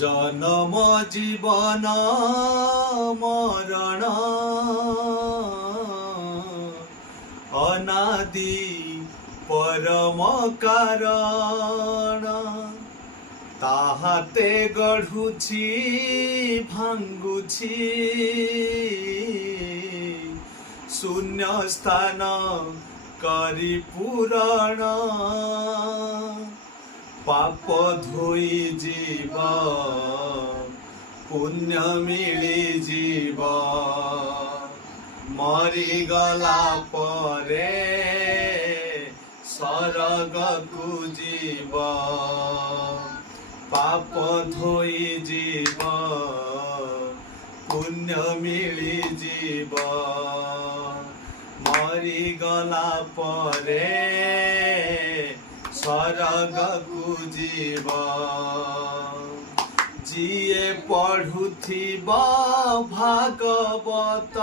জনম জীবন মরণ অনাদি পরম কারণ তাহাতে গঢ়ুছি ভাঙ্গুছি শূন্য স্থান କରି ପୂରଣ ପାପ ଧୋଇ ଯିବ ପୁଣ୍ୟ ମିଳିଯିବ ମରିଗଲା ପରେ ସ୍ୱର୍ଗକୁ ଯିବ ପାପ ଧୋଇ ଯିବ ପୁଣ୍ୟ ମିଳିଯିବ ମରିଗଲା ପରେ ସ୍ୱର୍ଗକୁ ଯିବ ଯିଏ ପଢୁଥିବ ଭାଗବତ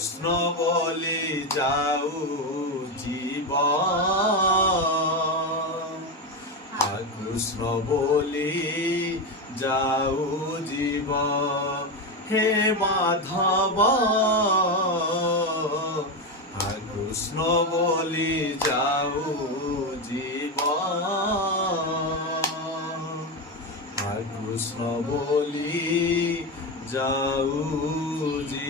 କୃଷ୍ଣ ବୋଲି ଯାଉ ଯିବ কৃষ্ণ বলি যাও জীব হে মাধব কৃষ্ণ বলি যাও জীব কৃষ্ণ বলি যাও জীব।